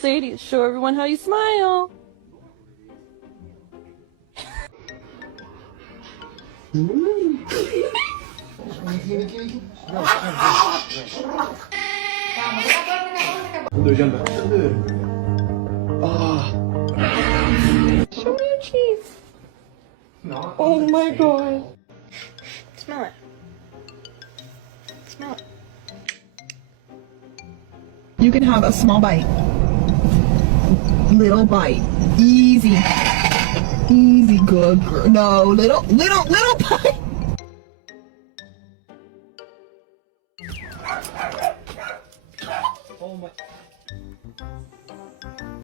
Sadie, show everyone how you smile. Döveceğim ben. Show me your cheese. Oh my god. Smell it. Smell it. You can have a small bite. Little bite. Easy. Easy, good girl. No, little bite.